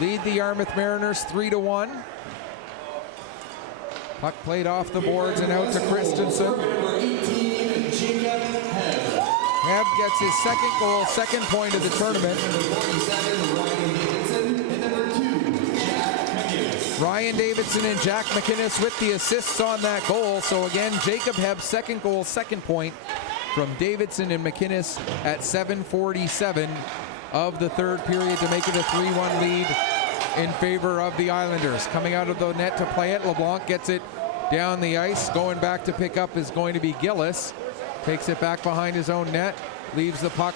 lead the Yarmouth Mariners 3-1. Puck played off the boards and out to Christensen. Hebb gets his second goal, second point of the tournament. Ryan Davidson and Jack McInnes with the assists on that goal. So again, Jacob Hebb's second goal, second point from Davidson and McInnes at 7:47 of the third period to make it a 3-1 lead in favor of the Islanders. Coming out of the net to play it, LeBlanc gets it down the ice. Going back to pick up is going to be Gillis. Takes it back behind his own net, leaves the puck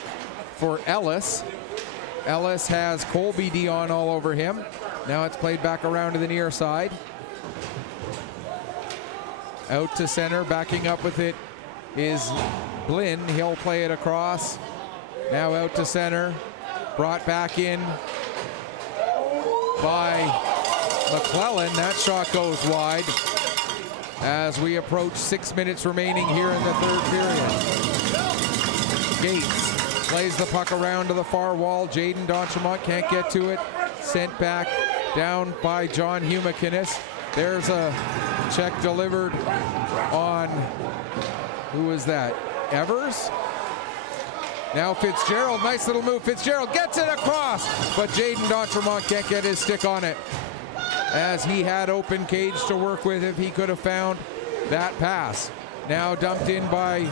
for Ellis. Ellis has Colby Dion all over him. Now it's played back around to the near side. Out to center, backing up with it is Blinn. He'll play it across. Now out to center, brought back in by McClellan. That shot goes wide as we approach 6 minutes remaining here in the third period. Gates plays the puck around to the far wall. Jaden D'Entremont can't get to it. Sent back down by John Hugh McInnes. There's a check delivered on, who is that? Evers? Now Fitzgerald, nice little move. Fitzgerald gets it across, but Jaden D'Entremont can't get his stick on it, as he had open cage to work with if he could have found that pass. Now dumped in by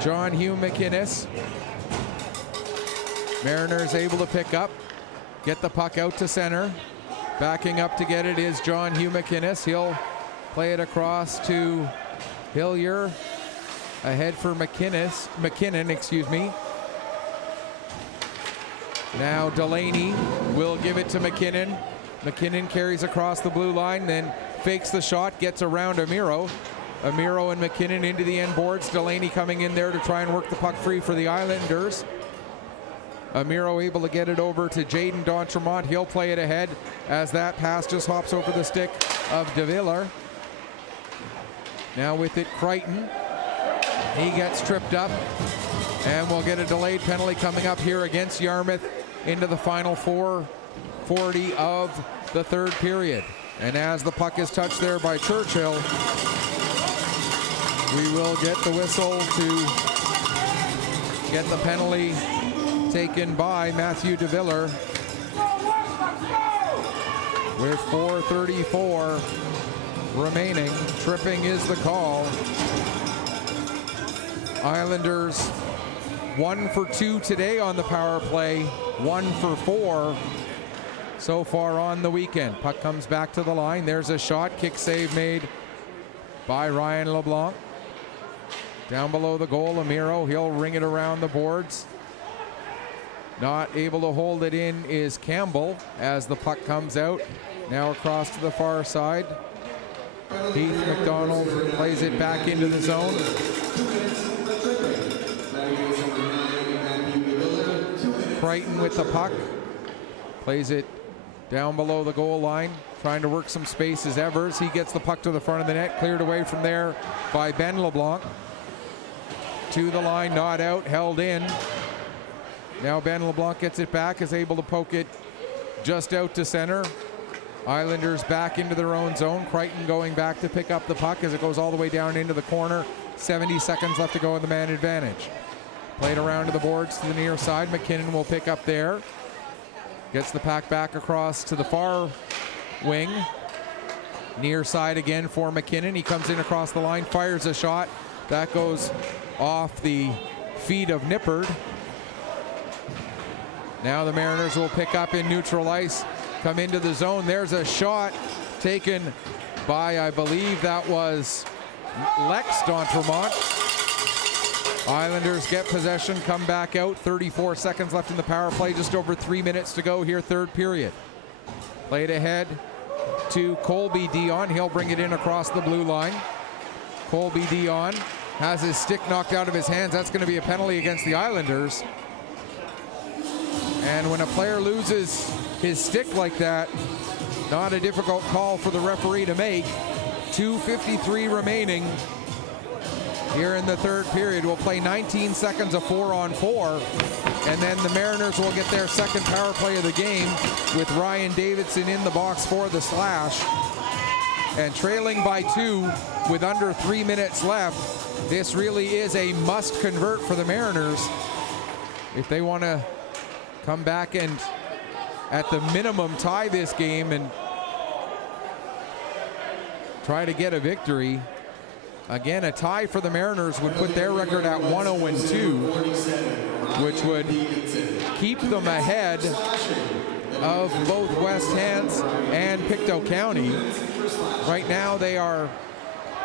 John Hugh McInnes. Mariners able to pick up, get the puck out to center. Backing up to get it is John Hugh McInnes. He'll play it across to Hillier. Ahead for McKinnon, excuse me. Now Delaney will give it to McKinnon. McKinnon carries across the blue line, then fakes the shot, gets around Amiro. Amiro and McKinnon into the end boards. Delaney coming in there to try and work the puck free for the Islanders. Amiro able to get it over to Jaden D'Entremont. He'll play it ahead as that pass just hops over the stick of DeViller. Now with it, Crichton. He gets tripped up, and we'll get a delayed penalty coming up here against Yarmouth into the final 4:40 of the third period. And as the puck is touched there by Churchill, we will get the whistle to get the penalty taken by Matthew DeViller with 4:34 remaining. Tripping is the call. Islanders 1 for 2 today on the power play, 1 for 4 so far on the weekend. Puck comes back to the line. There's a shot, kick save made by Ryan LeBlanc. Down below the goal, Amiro, he'll ring it around the boards. Not able to hold it in is Campbell as the puck comes out. Now across to the far side. Heath McDonald plays it back into the zone. Crichton with the puck. Plays it down below the goal line. Trying to work some space is Evers. He gets the puck to the front of the net. Cleared away from there by Ben LeBlanc. To the line, not out, held in. Now Ben LeBlanc gets it back, is able to poke it just out to center. Islanders back into their own zone. Crichton going back to pick up the puck as it goes all the way down into the corner. 70 seconds left to go in the man advantage. Played around to the boards to the near side. McKinnon will pick up there. Gets the puck back across to the far wing. Near side again for McKinnon. He comes in across the line, fires a shot. That goes off the feet of Nippard. Now the Mariners will pick up in neutral ice, come into the zone. There's a shot taken by, I believe that was Lex D'Entremont. Islanders get possession, come back out. 34 seconds left in the power play, just over 3 minutes to go here, third period. Played ahead to Colby Dion. He'll bring it in across the blue line. Colby Dion has his stick knocked out of his hands. That's going to be a penalty against the Islanders. And when a player loses his stick like that, not a difficult call for the referee to make. 2:53 remaining here in the third period. We'll play 19 seconds of 4-on-4, and then the Mariners will get their second power play of the game with Ryan Davidson in the box for the slash. And trailing by 2 with under 3 minutes left, this really is a must convert for the Mariners if they want to come back and at the minimum tie this game and try to get a victory. Again, a tie for the Mariners would put their record at 1-0-2, which would keep them ahead of both West Hants and Pictou County. Right now they are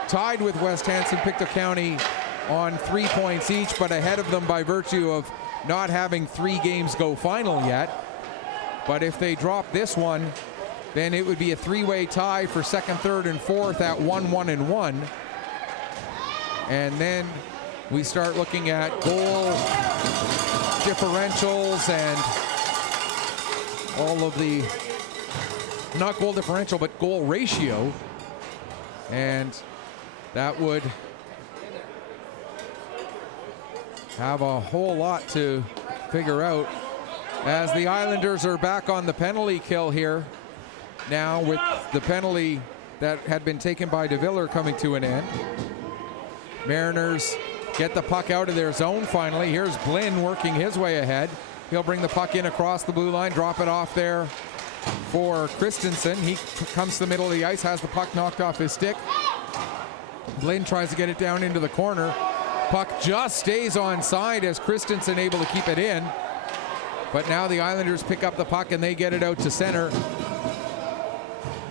tied with West Hants and Pictou County on 3 points each, but ahead of them by virtue of not having 3 games go final yet. But if they drop this one, then it would be a 3-way tie for second, third, and fourth at 1-1-1. And then we start looking at goal differentials and all of the, not goal differential, but goal ratio. And that would have a whole lot to figure out as the Islanders are back on the penalty kill here now, with the penalty that had been taken by DeViller coming to an end. Mariners get the puck out of their zone finally. Here's Blinn working his way ahead. He'll bring the puck in across the blue line, drop it off there for Christensen. He comes to the middle of the ice, has the puck knocked off his stick. Blinn tries to get it down into the corner. Puck just stays onside as Christensen able to keep it in. But now the Islanders pick up the puck and they get it out to center.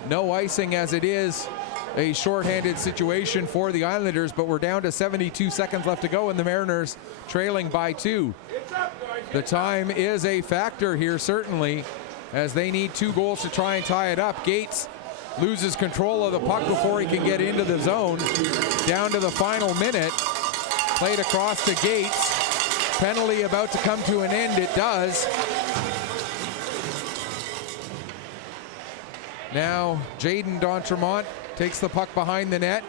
No icing as it is a shorthanded situation for the Islanders, but we're down to 72 seconds left to go and the Mariners trailing by 2. The time is a factor here certainly, as they need 2 goals to try and tie it up. Gates loses control of the puck before he can get into the zone. Down to the final minute. Played across to Gates. Penalty about to come to an end. It does. Now Jaden D'Entremont takes the puck behind the net,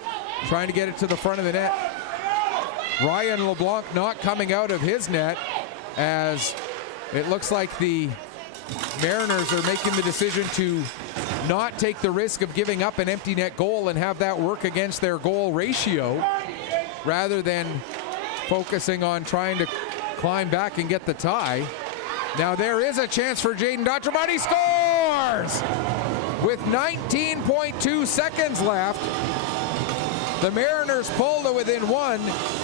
trying to get it to the front of the net. Ryan LeBlanc not coming out of his net, as it looks like the Mariners are making the decision to not take the risk of giving up an empty net goal and have that work against their goal ratio, rather than focusing on trying to climb back and get the tie. Now there is a chance for Jaden D'Entremont. He scores! With 19.2 seconds left, the Mariners pull to within 1.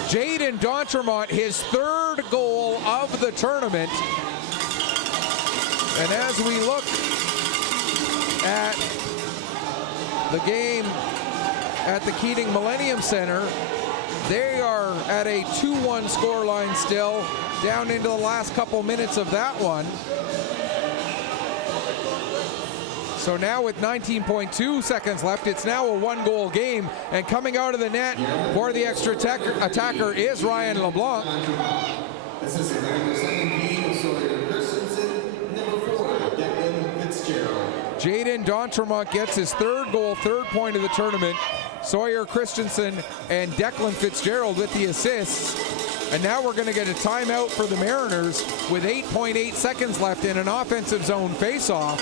Jaden D'Entremont, his 3rd goal of the tournament. And as we look at the game at the Keating Millennium Center, they are at a 2-1 scoreline still, down into the last couple minutes of that one. So now with 19.2 seconds left, it's now a 1-goal game. And coming out of the net for the extra attacker is Ryan LeBlanc. This is the number 17, Sawyer Christensen, number 4, Declan Fitzgerald. Jaden D'Entremont gets his 3rd goal, 3rd point of the tournament. Sawyer Christensen and Declan Fitzgerald with the assists. And now we're going to get a timeout for the Mariners with 8.8 seconds left in an offensive zone faceoff.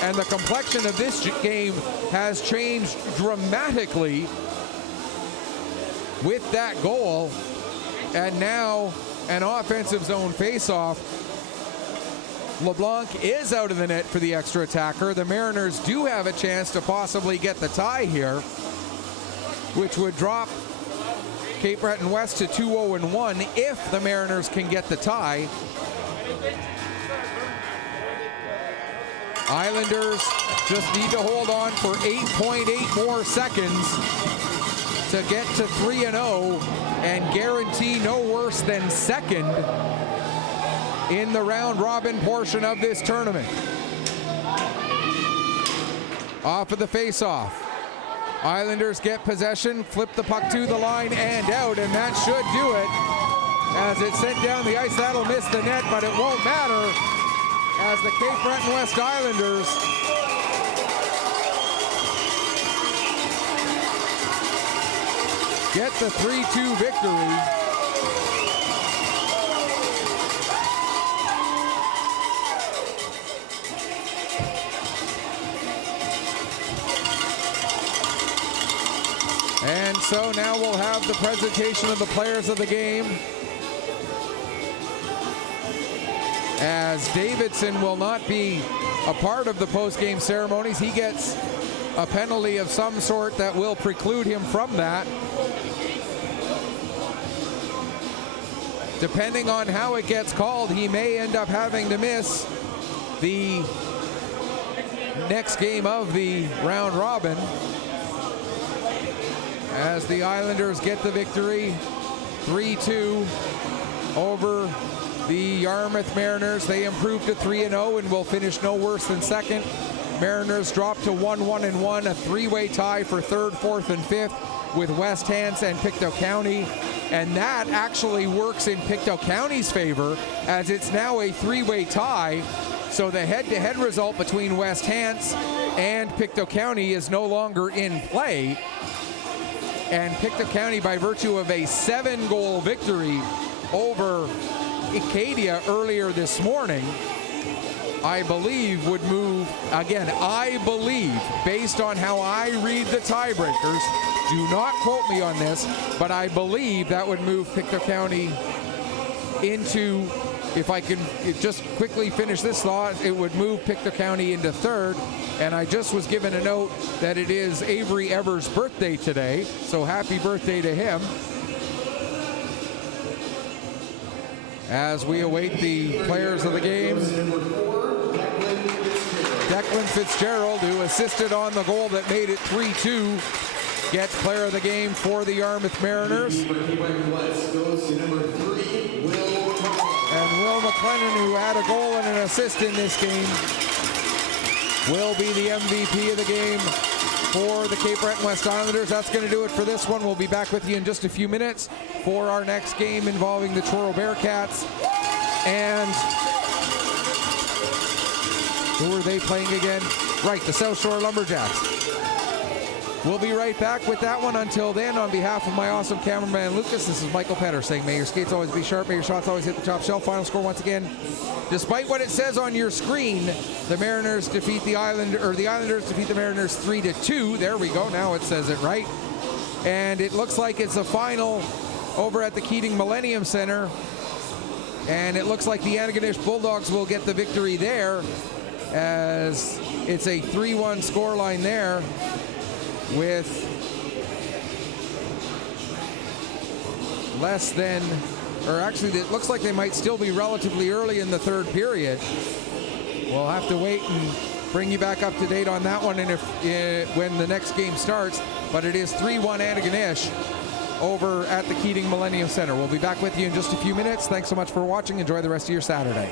And the complexion of this game has changed dramatically with that goal. And now an offensive zone faceoff. LeBlanc is out of the net for the extra attacker. The Mariners do have a chance to possibly get the tie here, which would drop Cape Breton West to 2-0-1 if the Mariners can get the tie. Islanders just need to hold on for 8.8 more seconds to get to 3-0 and guarantee no worse than 2nd in the round robin portion of this tournament. Off of the face-off. Islanders get possession, flip the puck to the line and out, and that should do it. As it's sent down the ice, that'll miss the net, but it won't matter, as the Cape Breton West Islanders get the 3-2 victory. And so now we'll have the presentation of the players of the game, as Davidson will not be a part of the post-game ceremonies. He gets a penalty of some sort that will preclude him from that. Depending on how it gets called, he may end up having to miss the next game of the round robin, as the Islanders get the victory 3-2 over the Yarmouth Mariners. They improved to 3-0 and will finish no worse than second. Mariners drop to 1-1-1, a three-way tie for third, fourth, and fifth with West Hants and Pictou County. And that actually works in Pictou County's favor, as it's now a three-way tie. So the head-to-head result between West Hants and Pictou County is no longer in play. And Pictou County, by virtue of a 7-goal victory over Acadia earlier this morning, I believe would move, again, I believe, based on how I read the tiebreakers, do not quote me on this, but I believe that would move Pictou County into, if I can just quickly finish this thought, it would move Pictou County into third. And I just was given a note that it is Avery Evers' birthday today, so happy birthday to him. As we await the players of the game, Declan Fitzgerald, who assisted on the goal that made it 3-2, gets player of the game for the Yarmouth Mariners. And Will McLennan, who had a goal and an assist in this game, will be the MVP of the game for the Cape Breton West Islanders. That's going to do it for this one. We'll be back with you in just a few minutes for our next game involving the Truro Bearcats. And who are they playing again? Right, the South Shore Lumberjacks. We'll be right back with that one. Until then, on behalf of my awesome cameraman Lucas, this is Michael Petter saying, may your skates always be sharp, may your shots always hit the top shelf. Final score once again, despite what it says on your screen, the Mariners defeat the Islanders defeat the Mariners 3-2. There we go, now it says it right. And it looks like it's a final over at the Keating Millennium Center. And it looks like the Antigonish Bulldogs will get the victory there, as it's a 3-1 scoreline there, with less than, or actually it looks like they might still be relatively early in the third period. We'll have to wait and bring you back up to date on that one, and when the next game starts. But it is 3-1 Antigonish over at the Keating Millennium Center. We'll be back with you in just a few minutes. Thanks so much for watching. Enjoy the rest of your Saturday.